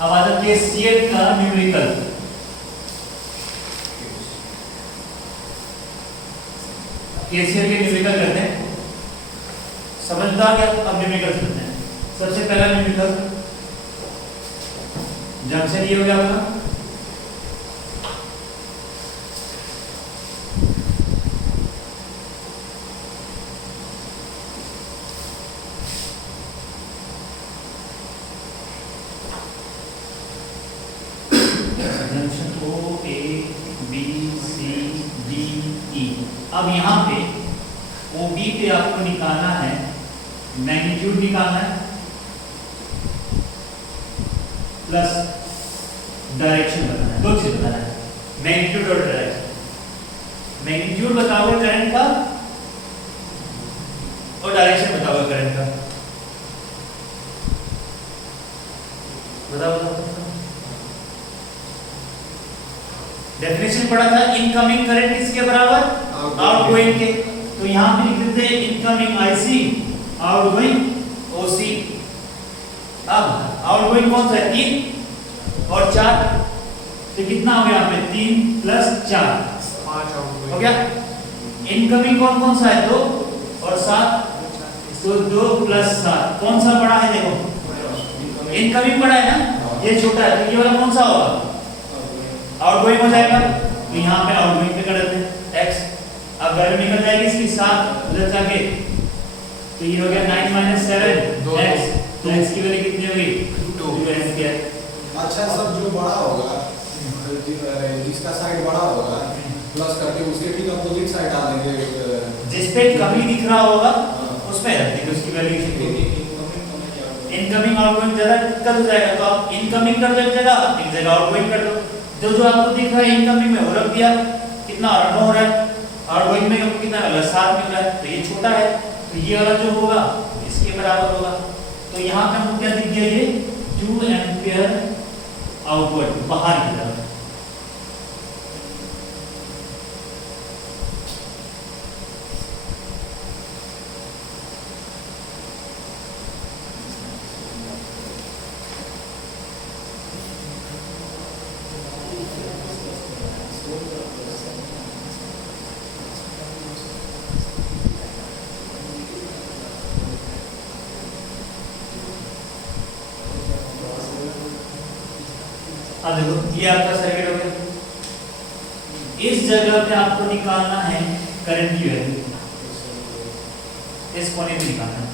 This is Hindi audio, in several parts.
अब आ जाते हैं C8 का न्यूमेरिकल। KCL के न्यूमेरिकल करते हैं, समझदार क्या? अब न्यूमेरिकल करते हैं। सबसे पहला न्यूमेरिकल जंक्शन ये हो गया आपका, junction O A B C D E। अब यहाँ पे OB पे आपको निकालना है मैग्नीट्यूड, निकालना है प्लस डायरेक्शन बताना है। दो चीज बताना है, मैग्नीट्यूड और डायरेक्शन। मैग्नीट्यूड बताओगे करंट का और डायरेक्शन बताओगे करंट का। बताओ। डेफिनेशन पढ़ा था, इनकमिंग करंट किसके बराबर? आउटगोइंग के। तो यहां पे लिख देते हैं इनकमिंग IC, आउटगोइंग OC। अब आउटगोइंग कौन सा है? 3 और 4, तो कितना हो गया? यहाँ पे 3 + 4 5 हो गया। इनकमिंग कौन कौन सा है? 2 और 7, तो 2 + 7 कौन सा बड़ा है? देखो इनकमिंग बड़ा है ना, ये छोटा है, तो ये वाला कौन सा होगा? आउटगोइंग हो जाएगा। तो यहाँ पे आउटगोइंग पे कर देते हैं x। अब वैल्यू निकल जाएगी इसकी 7 उधर जाके, तो ये हो गया 9 - 7 x। तो x की वैल्यू कितनी होगी? 2 एम्पियर। अच्छा, सब जो बड़ा होगा, जिसका साइड बड़ा होगा प्लस करके उसके ठीक अपोजिट साइड डाल देंगे। जिस पे कमी दिख रहा होगा उसमें रख देंगे उसकी वैल्यू। इनकमिंग आउटगोइंग ज्यादा दिक्कत हो जाएगा, तो आप इनकमिंग कर दो एक जगह आउटगोइंग कर दो। जो आपको दिख रहा है इनकमिंग में वो रख दिया, कितना 9 हो रहा है, आउटगोइंग में आपको कितना 7 मिल रहा है, तो ये छोटा है, तो ये वाला जो होगा इसके बराबर होगा। तो यहाँ पे हमको क्या दिख गया? ये 2 एम्पियर आउटवर्ड, बाहर की तरफ। अब देखो ये आपका सर्किट हो गया। इस जगह पे आपको निकालना है करंट की वैल्यू, इस कोने पे निकालना है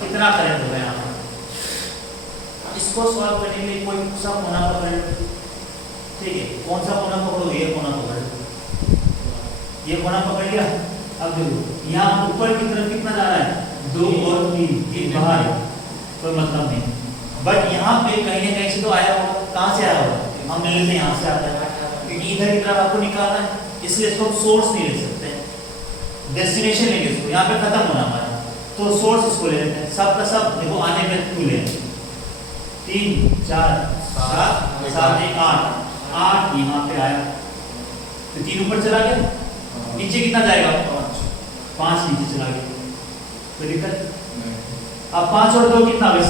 कितना करंट होगा यहाँ पर। इसको सॉल्व करने के लिए कोई सा कोना पकड़ लो, ठीक है? कौन सा कोना पकड़ोगे? ये कोना पकड़ लो, ये कोना पकड़ लिया। अब देखो यहाँ ऊपर की तरफ कितना जा रहा है? 2 और 3 बाहर, कोई मतलब नहीं। बट यहाँ पे कहीं ना कहीं से तो आया होगा। कहाँ से आया होगा? हम ले लेते हैं यहाँ से आता है, क्योंकि इधर की तरफ आपको निकालना है, इसलिए इसको सोर्स नहीं ले सकते, डेस्टिनेशन लेंगे इसको। यहाँ पे खत्म होना हमारा, तो सोर्स इसको ले लेते हैं। सब का सब देखो आने में 2 ले, 3 4 7 7 1 8 यहाँ पे आया, तो 3 ऊपर चला गया, नीचे कितना जाएगा? 5 नीचे चला गया, कोई दिक्कत? अब 5 और 2 कितना हो गया?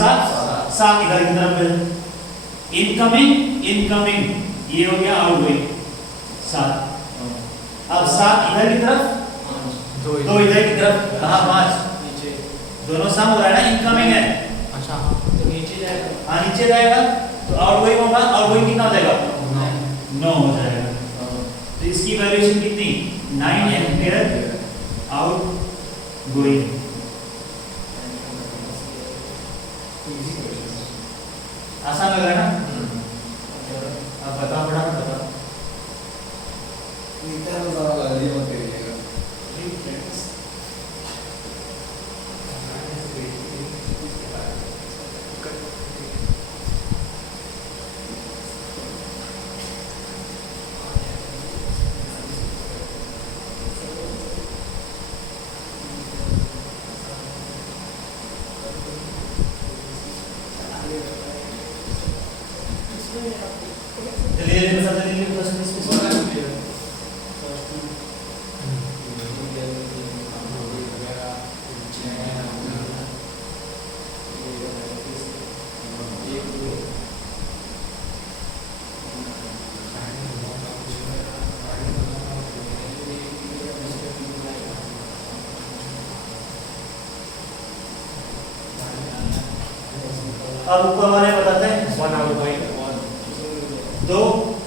7 इधर की तरफ। इनकमिंग ये हो गया आउटगोइंग 7। अब 7 इधर की तरफ, 2 इधर की तरफ, कहाँ 5 नीचे, दोनों सम हो रहा है ना, इनकमिंग है। अच्छा, तो नीचे जाएगा। हाँ नीचे जाएगा, तो आउटगोइंग होगा, आउटगोइंग कितना हो जाएगा? 9 हो जाएगा। तो इसकी वैल्यूएशन कितनी? 9 एम्पियर आउटगोइंग। आसान लग रहा है ना? अब बता बड़ा बता अब ऊपर वाले बताते हैं 1 आउटगोइंग, 2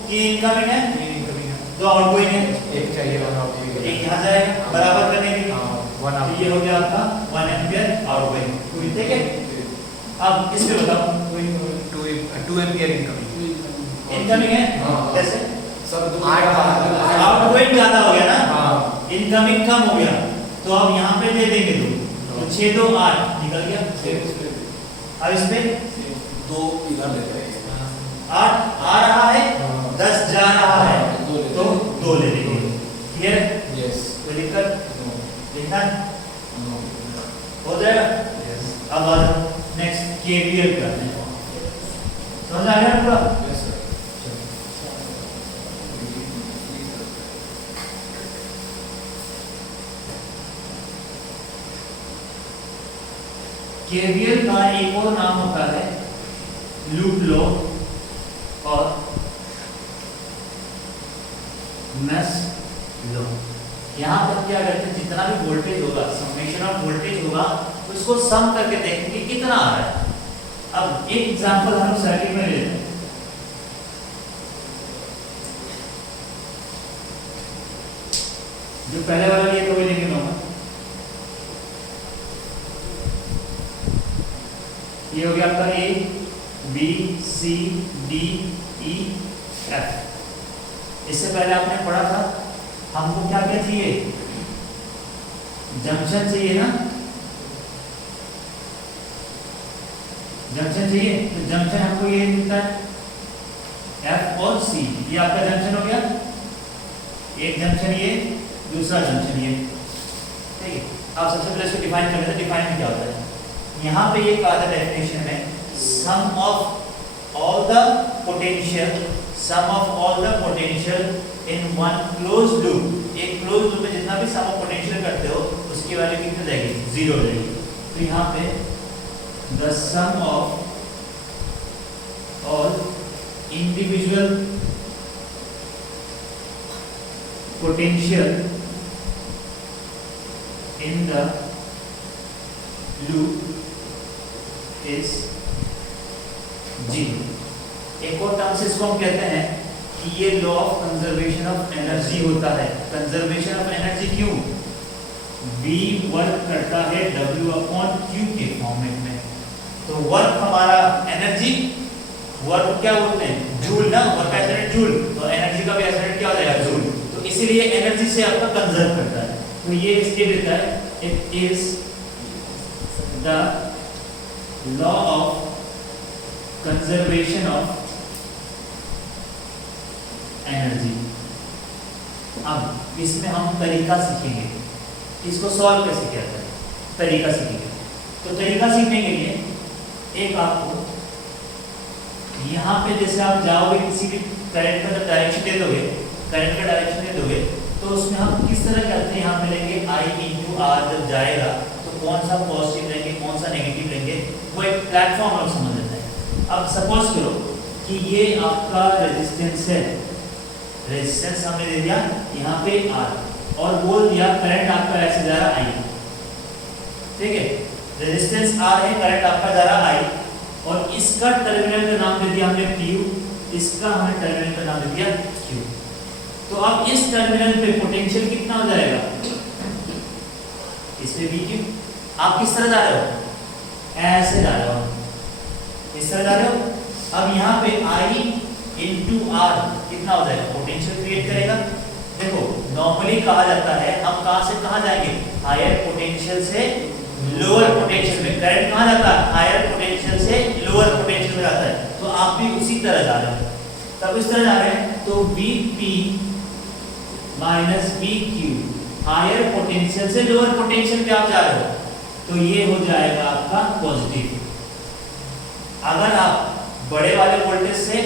की इनकमिंग है, 3 इनकमिंग है, 2 आउटगोइंग है, एक चाहिए 1 आउटगोइंग, एक यहाँ जाएगा बराबर करने के लिए। 1 तो ये हो गया आपका 1 एम्पियर आउटगोइंग, ठीक है। अब इस पे बताओ 2 एम्पियर इनकमिंग, इनकमिंग है हाँ। कैसे? सर आउटगोइंग ज्यादा हो गया ना, हाँ, इनकमिंग कम हो गया, तो अब यहाँ पे दे देंगे 2, तो 6 2 8 निकल गया। अब इस पे 2 इधर लेते हैं, 8 आ रहा है, हाँ। 10 जा रहा है, दो ले तो 2 ले लेंगे। क्लियर? यस कोई दिक्कत? लिखना हो जाएगा। अब नेक्स्ट केवीएल करते हैं, समझ आ गया पूरा? यस सर केवीएल का एक और नाम होता है लूप लॉ और मेश लॉ। यहाँ पर क्या करते हैं, जितना भी वोल्टेज होगा, समेशन ऑफ वोल्टेज होगा, तो उसको सम करके देखेंगे कितना आ रहा है। अब एक एग्जांपल हम सर्किट में ले लेते हैं। जो पहले वाला लिए तो वही लेंगे नॉर्मल, ये हो गया आपका A B C D E F. इससे पहले आपने पढ़ा था हमको क्या क्या चाहिए, जंक्शन चाहिए ना, जंक्शन चाहिए, तो जंक्शन हमको ये मिलता है एफ और सी, ये आपका जंक्शन हो गया, एक जंक्शन ये, दूसरा जंक्शन ये, ठीक है। अब सबसे पहले इसको डिफाइन कर लेते हैं, डिफाइन में क्या होता है। यहाँ पे ये कहा था डेफिनेशन में, sum of all the potential, sum of all the potential in one close loop, एक क्लोज लूप में जितना भी सम ऑफ पोटेंशियल करते हो उसकी वैल्यू कितनी जाएगी, 0 हो जाएगी। तो यहाँ पे the sum of all individual potential in the loop is 0। एक और टर्म से इसको हम कहते हैं कि ये law of conservation of energy होता है। कंजर्वेशन ऑफ एनर्जी क्यों? V वर्क करता है W अपॉन Q के फॉर्मेट में, तो वर्क हमारा एनर्जी, वर्क क्या बोलते हैं, जूल ना, वर्क एज यूनिट जूल, तो एनर्जी का भी एज यूनिट क्या हो जाएगा, जूल। तो इसीलिए एनर्जी से आपका कंजर्व करता है, तो ये इसके देता है, it is the law of conservation of energy. अब इसमें हम तरीका सीखेंगे, इसको सॉल्व कैसे किया जाए, तरीका सीखेंगे। तो तरीका सीखने के लिए एक आपको यहाँ पे जैसे आप जाओगे किसी भी करंट का डायरेक्शन दे दोगे, करंट का डायरेक्शन दे दोगे, तो उसमें हम किस तरह करते हैं, यहाँ पे लेंगे I इंटू आर, जब जाएगा तो कौन सा पॉजिटिव लेंगे कौन सा नेगेटिव लेंगे, वो एक प्लेटफॉर्म हम समझ लेते हैं। अब सपोज करो कि ये आपका रेजिस्टेंस है, रेजिस्टेंस हमने दे दिया यहाँ पे R और बोल दिया करंट आपका ऐसे जा रहा I, ठीक है, रेजिस्टेंस R है, करंट आपका जा रहा I, और इसका टर्मिनल का नाम दे दिया हमने P, इसका हमने टर्मिनल का नाम दे दिया Q। तो अब इस टर्मिनल पे पोटेंशियल कितना हो जाएगा, इसमें VQ। आप किस तरह जा रहे हो, ऐसे जा रहे हो, इस तरह जा रहे हो। अब यहाँ पे I इंटू आर कितना हो जाएगा, पोटेंशियल क्रिएट करेगा। देखो नॉर्मली कहा जाता है, हम कहां से कहां जाएंगे, हायर पोटेंशियल से लोअर पोटेंशियल में। करंट कहां जाता है, हायर पोटेंशियल से लोअर पोटेंशियल में जाता है, तो आप भी उसी तरह जा रहे हो। तब इस तरह जा रहे हैं तो Vp minus Vq, higher potential से लोअर पोटेंशियल पे आप जा रहे हो, तो ये हो जाएगा आपका पॉजिटिव। अगर आप बड़े वाले वोल्टेज से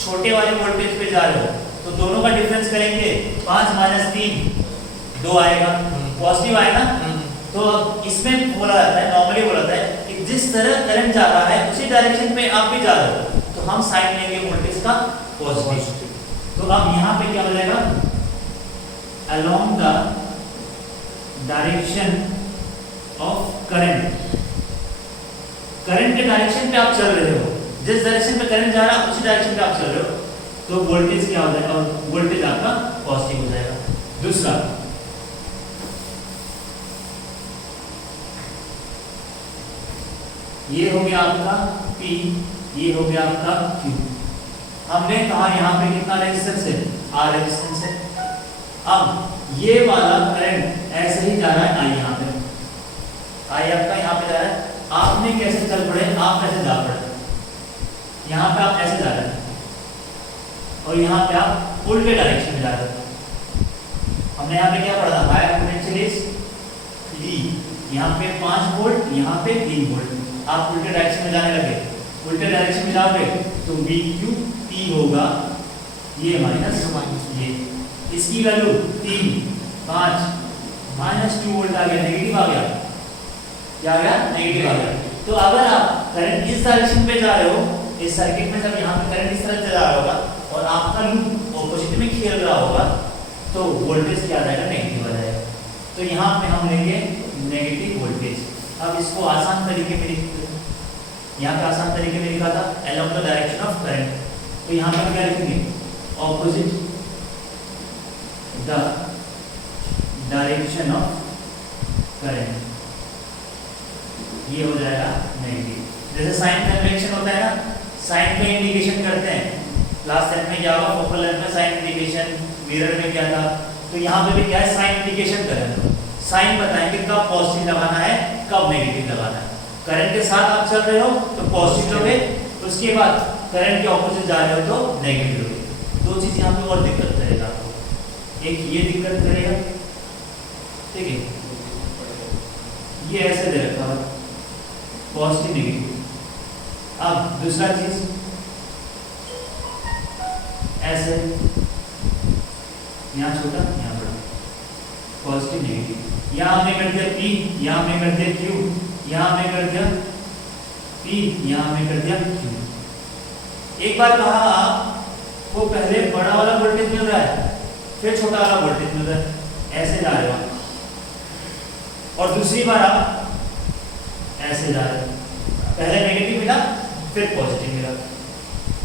छोटे वाले वोल्टेज पे जा रहे हो तो दोनों का डिफरेंस करेंगे, 5 माइनस 3 2 आएगा, पॉजिटिव आएगा। तो इसमें बोला जाता है, नॉर्मली बोला जाता है कि जिस तरह करंट जा रहा है उसी डायरेक्शन पे आप भी जा रहे हो, तो हम साइन लेंगे वोल्टेज का पॉजिटिव। तो अब यहाँ पे क्या हो जाएगा, along the direction of current current के डायरेक्शन पे आप चल रहे हो, जिस डायरेक्शन पे करंट जा रहा है उसी डायरेक्शन पे आप चल रहे हो, तो वोल्टेज क्या हो जाएगा, और वोल्टेज आपका पॉजिटिव हो जाएगा। दूसरा, ये हो गया आपका P, ये हो गया आपका Q। हमने कहा यहाँ पे कितना रेजिस्टेंस है, R रेजिस्टेंस है। अब ये वाला करंट ऐसे ही जा रहा है I, यहाँ पे I आपका यहाँ पे जा रहा है। आपने कैसे चल पड़े, आप ऐसे जा पड़े, यहाँ पे आप ऐसे जा रहे हैं और यहाँ पे आप उल्टे डायरेक्शन में जा रहे हो। हमने यहाँ पे क्या पढ़ा था, हायर पोटेंशियल इज डी, यहाँ पे 5 वोल्ट, यहाँ पे 3 वोल्ट। आप उल्टे डायरेक्शन में जाने लगे, उल्टे डायरेक्शन में जाओगे तो VQ P होगा ये माइनस ये, इसकी वैल्यू 3 5 -2 वोल्ट आ गया, नेगेटिव आ गया, क्या आ गया, नेगेटिव आ गया। तो अगर आप करंट इस डायरेक्शन पे जा रहे हो, इस सर्किट में जब यहाँ पे करंट इस तरह से जा रहा होगा और आपका लूप ऑपोजिट में खेल रहा होगा, तो वोल्टेज क्या आ जाएगा, नेगेटिव आ जाएगा। तो यहाँ पे हम लेंगे नेगेटिव वोल्टेज। अब इसको आसान तरीके में लिखते हैं, यहाँ पे आसान तरीके में लिखा था along the direction of current, तो यहाँ पे क्या लिखेंगे, opposite the direction of current, ये हो जाएगा नेगेटिव। जैसे साइन कन्वेंशन होता है ना, साइन का इंडिकेशन करते हैं, लास्ट टाइम में क्या हुआ, फोकल लेंथ में साइन इंडिकेशन, मिरर में क्या था, तो यहाँ पे भी क्या है, साइन इंडिकेशन करें, साइन बताएंगे कब पॉजिटिव लगाना है, कब नेगेटिव लगाना है। करंट के साथ आप चल रहे हो तो पॉजिटिव लोगे, उसके बाद करंट के ऑपोजिट जा रहे हो तो नेगेटिव लोगे। दो चीज यहाँ पे और दिक्कत करेगा आपको, एक ये दिक्कत करेगा, ठीक है, ये ऐसे दे रखा है पॉजिटिव नेगेटिव। अब दूसरा चीज ऐसे, यहाँ छोटा यहाँ बड़ा, पॉजिटिव नेगेटिव, यहाँ हमने कर दिया P, यहाँ हमने कर दिया Q, यहाँ हमने कर दिया P, यहाँ हमने कर दिया Q। एक बार कहा आपको पहले बड़ा वाला वोल्टेज मिल रहा है, फिर छोटा वाला वोल्टेज मिल रहा है, ऐसे जा रहे हो, और दूसरी बार आप ऐसे जा रहे हो, पहले नेगेटिव मिला फिर पॉजिटिव मिला,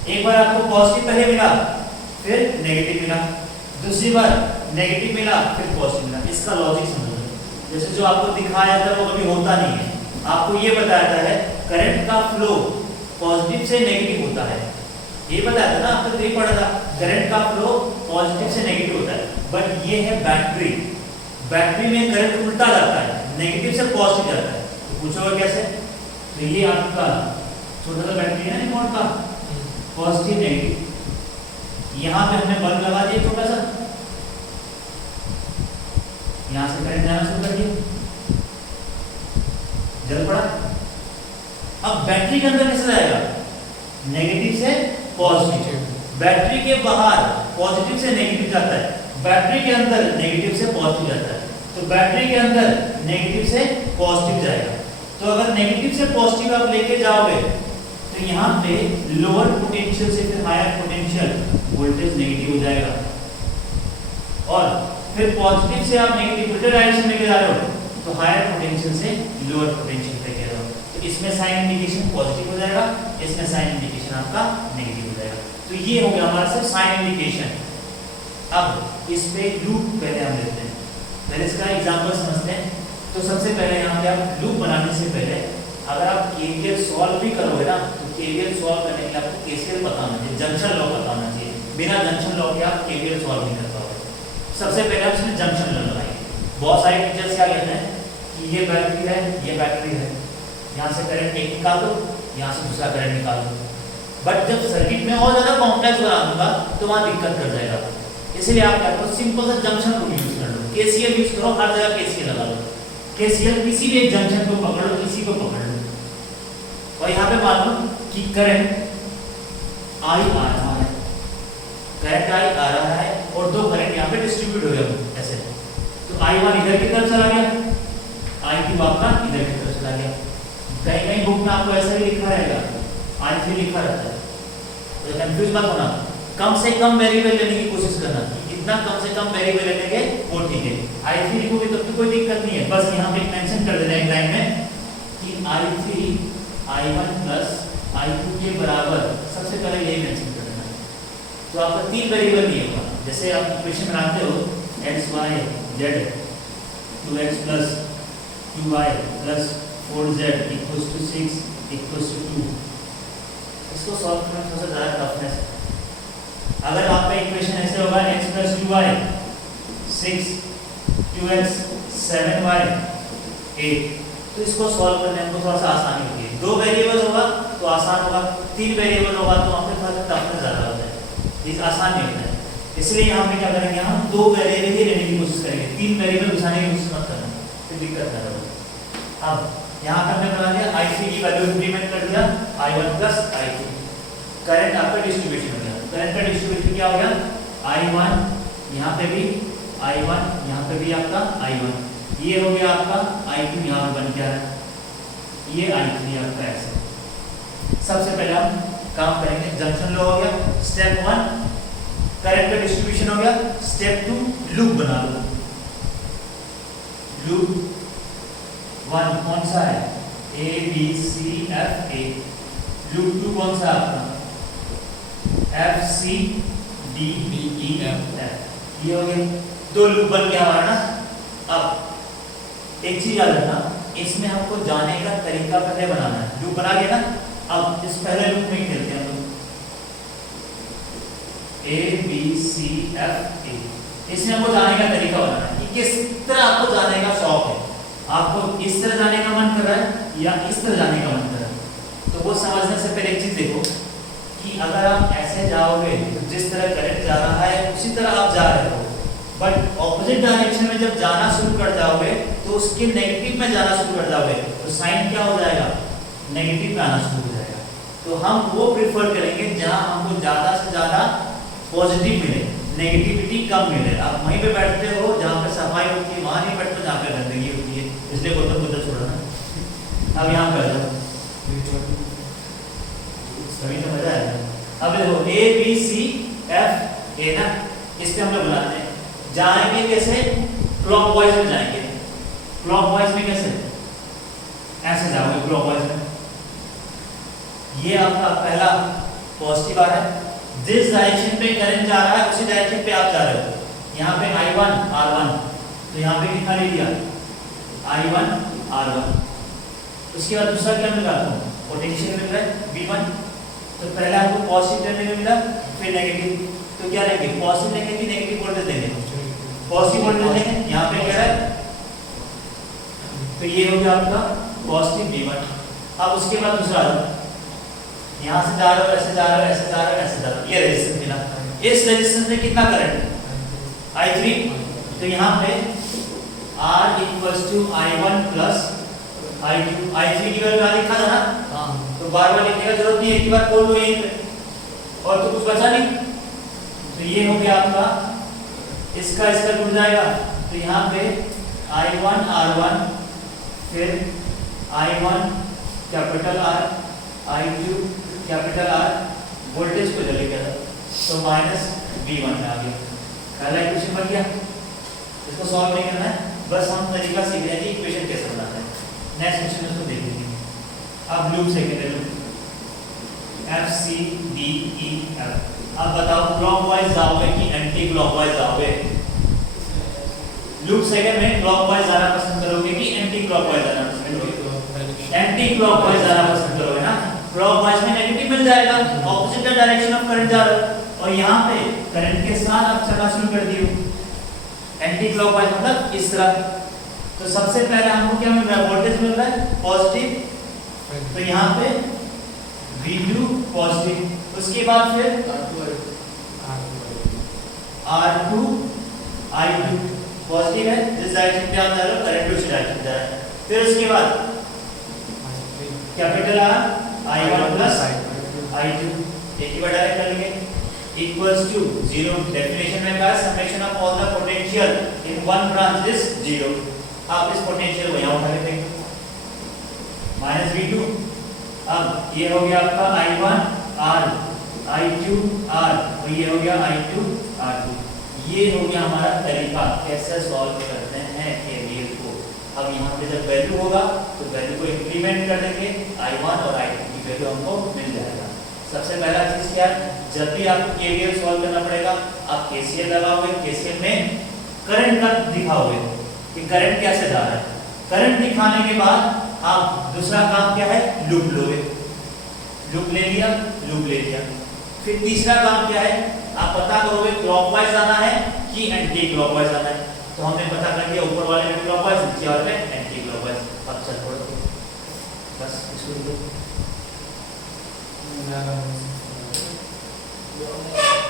एक बार आपको पॉजिटिव पहले मिला फिर नेगेटिव मिला, दूसरी बार नेगेटिव मिला फिर पॉजिटिव मिला। इसका लॉजिक समझो, जैसे जो आपको दिखाया था वो कभी होता नहीं है, आपको ये बताया है करंट का फ्लो पॉजिटिव से नेगेटिव होता है, ये बताया था ना, आपने तो पढ़ा था करंट का फ्लो पॉजिटिव से नेगेटिव होता है। बट ये है बैटरी, बैटरी में करंट उल्टा जाता है, नेगेटिव से पॉजिटिव जाता है, तो पूछोगे कैसे, तो ये आपका छोटा सा बैटरी है रिमोट का, पॉजिटिव नेगेटिव, यहाँ पे हमने बल्ब लगा दिया छोटा सा, यहाँ से करंट जाना शुरू कर दिया, जल पड़ा। अब बैटरी के अंदर कैसे जाएगा, नेगेटिव से पॉजिटिव, बैटरी के बाहर पॉजिटिव से नेगेटिव जाता है, बैटरी के अंदर नेगेटिव से पॉजिटिव जाता है, तो बैटरी के अंदर नेगेटिव से पॉजिटिव जाएगा। तो अगर नेगेटिव से पॉजिटिव आप लेके जाओगे तो यहाँ पे लोअर पोटेंशियल से फिर हायर पोटेंशियल वोल्टेज नेगेटिव हो जाएगा, और फिर पॉजिटिव से आप नेगेटिव उल्टे डायरेक्शन लेके जा रहे हो तो हायर पोटेंशियल से लोअर पोटेंशियल पे जा रहे हो, तो इसमें साइन इंडिकेशन पॉजिटिव हो जाएगा, इसमें साइन इंडिकेशन आपका नेगेटिव हो जाएगा। तो ये हो गया हमारा सिर्फ साइन इंडिकेशन। अब इस पे लूप पहले हम लेते हैं, पहले इसका एग्जांपल समझते हैं। तो सबसे पहले यहाँ पे आप लूप बनाने से पहले अगर आप केवीएल सॉल्व भी करोगे ना, तो केवीएल सॉल्व करने के लिए आपको केसीएल पता होना चाहिए, जंक्शन लॉ पता होना चाहिए, बिना जंक्शन लॉ के आप केवीएल सॉल्व नहीं कर पाओगे। सबसे पहले आप इसमें जंक्शन लॉ लगाएंगे। बहुत सारे टीचर्स क्या कहते हैं कि ये बैटरी है, ये बैटरी है, यहाँ से करंट एक निकाल दो, यहाँ से दूसरा करंट निकाल दो, बट जब सर्किट में और ज़्यादा कॉम्प्लेक्स बना दूंगा तो वहाँ दिक्कत कर जाएगा, इसलिए आप क्या करो, सिंपल सा जंक्शन रूल यूज कर लो, केसीएल यूज करो, हर जगह केसीएल लगा लो, केसीएल किसी भी एक जंक्शन को पकड़ लो, किसी को पकड़ लो, और यहाँ पे मान लो कि करंट आई आ रहा है, करंट आई आ रहा है और दो करंट यहाँ पे डिस्ट्रीब्यूट हो गया ऐसे, तो I1 इधर की तरफ चला गया, I2 आपका इधर की तरफ चला गया। कहीं कहीं बुक में आपको ऐसा भी लिखा रहेगा, I3 लिखा रहता है, तो कंफ्यूज मत होना, कम से कम वेरिएबल लेने की कोशिश करना, जितना कम से कम वेरिएबल लेंगे वो ठीक है। I3 लिखोगे तब तो कोई दिक्कत नहीं है, बस यहाँ पे मेंशन कर देना एक लाइन में कि I3 I1 प्लस I2 के बराबर, सबसे पहले यही मेंशन करना है। तो आपका 3 वेरिएबल नहीं होगा, जैसे आप इक्वेशन बनाते हो x y z 2x plus 2y plus 4z equals to 6 equals to 2। इसको सॉल्व करना थोड़ा सा ज़्यादा टफनेस है। अगर आपका इक्वेशन ऐसे होगा x plus 2y 6 2x 7y 8, तो इसको सॉल्व करने में थोड़ा सा आसानी होती है। 2 वेरिएबल होगा तो आसान होगा, 3 वेरिएबल होगा तो वहाँ पे थोड़ा सा टफनेस ज़्यादा होता है, इस आसान नहीं होता है। इसलिए यहाँ पे क्या करेंगे, हम 2 वेरिएबल ही लेने की कोशिश करेंगे, 3 वेरिएबल घुसाने की कोशिश मत करना, फिर दिक्कत ना होगा। अब यहाँ पे हमने बना दिया I3 की वैल्यू इंप्लीमेंट कर दिया I1 प्लस I2। करंट आपका डिस्ट्रीब्यूशन हो गया, करंट का डिस्ट्रीब्यूशन क्या हो गया, I1 यहाँ पे भी I1, यहाँ पे भी आपका I1, ये हो गया आपका I2 यहाँ पे बन गया है, ये I3 आपका ऐसे। सबसे पहले हम काम करेंगे, जंक्शन लो हो गया, स्टेप 1 करंट का डिस्ट्रीब्यूशन हो गया, स्टेप 2 लूप बना लो। लूप 1 कौन सा है, A B C F A, loop 2 कौन सा है आपका, F C D E F, ये हो गया 2 लूप बन गया हमारा ना। अब एक चीज याद रखना, इसमें हमको जाने का तरीका पहले बनाना है। लूप बना लिया ना, अब इस पहले लूप में खेलते हैं हम लोग, A B C F A। इसमें हमको जाने का तरीका बनाना है कि किस तरह आपको जाने का शौक है, आपको इस तरह जाने का मन कर रहा है या इस तरह जाने का मन कर रहा है। तो वो समझने से पहले एक चीज देखो कि अगर आप ऐसे जाओगे तो जिस तरह करंट जा रहा है उसी तरह आप जा रहे हो, बट ऑपोजिट डायरेक्शन में जब जाना शुरू कर जाओगे तो उसके नेगेटिव में जाना शुरू कर जाओगे तो साइन क्या हो जाएगा, नेगेटिव में आना शुरू हो जाएगा। तो हम वो प्रेफर करेंगे जहां हमको ज़्यादा से ज़्यादा पॉजिटिव मिले, नेगेटिविटी कम मिले। आप वहीं पे बैठते हो जहाँ पे सफाई होती है, वहाँ नहीं बैठते जहाँ पे गंदगी होती है, इसलिए गौतम बुद्ध छोड़ना। अब यहाँ पे आ जाओ, सभी तो मजा आएगा। अब देखो A B C F A ना, इस पे हम लोग बनाते हैं, जाएंगे कैसे, क्लॉकवाइज में जाएंगे। क्लॉकवाइज में कैसे, ऐसे जाओगे क्लॉकवाइज में। ये आपका पहला पॉजिटिव आ रहा है, जिस डायरेक्शन पे करंट जा रहा है उसी डायरेक्शन पे आप जा रहे हो। यहाँ पे I1 R1, तो यहाँ पे कितना ले लिया, I1 R1। उसके बाद दूसरा क्या मिला, पोटेंशियल मिल रहा है V1। तो पहले आपको पॉजिटिव टर्मिनल मिला, फिर नेगेटिव, तो क्या लेंगे, पॉजिटिव लेंगे कि नेगेटिव वोल्टेज देंगे, पॉजिटिव वोल्टेज लेंगे। यहाँ पे क्या है, तो ये हो गया आपका पॉजिटिव V1। अब उसके बाद दूसरा, यहाँ से जा रहे हो, ऐसे जा रहे हो, ऐसे जा रहे हो, ऐसे जा रहे हो, ये रेजिस्टेंस मिला। इस रेजिस्टेंस में कितना करंट, I3, तो यहाँ पे R equals to I1 plus I2। I3 की वैल्यू लिखा था ना, तो बार-बार लिखने का जरूरत नहीं है, एक बार खोल लो यहीं पे, और तो कुछ बचा नहीं। तो ये हो गया आपका, इसका जुड़ जाएगा, तो यहाँ पे I1 R1, फिर I1 capital R, I2 capital R, voltage को जल्दी कर तो माइनस V1 आ गया। पहला इक्वेशन बन गया, इसको सॉल्व नहीं करना है, बस हम तरीका सीख रहे हैं कि इक्वेशन कैसे बनाते हैं। नेक्स्ट क्वेश्चन उसको देख लीजिए। अब loop second loop F C D E F। अब बताओ क्लॉकवाइज जाओगे कि एंटी क्लॉकवाइज जाओगे। लूप सेकंड में क्लॉकवाइज जाना पसंद करोगे कि एंटी क्लॉकवाइज जाना पसंद करोगे, एंटी क्लॉकवाइज जाना पसंद करोगे ना। क्लॉकवाइज में नेगेटिव मिल जाएगा, ऑपोजिट डायरेक्शन ऑफ करंट जा रहा है, और यहाँ पे करंट के साथ आप चलना शुरू कर दियो। एंटी क्लॉकवाइज मतलब इस तरह। तो सबसे पहले हमको क्या मिल रहा है, वोल्टेज मिल रहा है पॉजिटिव, तो यहाँ पे V2 पॉजिटिव, उसके बाद फिर R2 I2 पॉजिटिव है, जिस डायरेक्शन पे आप जा रहे हो करंट उसी डायरेक्शन जा रहा है। फिर उसके बाद capital R I1 plus I2, एक ही बार डायरेक्ट कर लेंगे, इक्वल्स टू 0। डेफिनेशन में कहा summation of all the potential in one branch is 0। आप इस पोटेंशियल को यहाँ उठा लेते हैं, माइनस V2। अब ये हो गया आपका I1 R, I2 R, और ये हो गया I2 R2। ये हो गया हमारा तरीका कैसे सॉल्व करते हैं KVL को। अब यहाँ पे जब वैल्यू होगा तो वैल्यू को इंक्रीमेंट कर देंगे, I1 और I2 की वैल्यू हमको मिल जाएगा। सबसे पहला चीज क्या है, जब भी आपको KVL सॉल्व करना पड़ेगा आप KCL लगाओगे, KCL में करंट का दिखाओगे कि करंट कैसे जा रहा है। करंट दिखाने के बाद आप दूसरा काम क्या है, लूप लोगे, लूप ले लिया, लूप ले लिया। फिर तीसरा काम क्या है, आप पता करोगे क्लॉकवाइज जाना है कि एंटी क्लॉकवाइज जाना है। तो हमने पता कर लिया ऊपर वाले में क्लॉकवाइज, नीचे वाले में एंटी क्लॉकवाइज। अब चल पड़ो, बस इसको Yeah.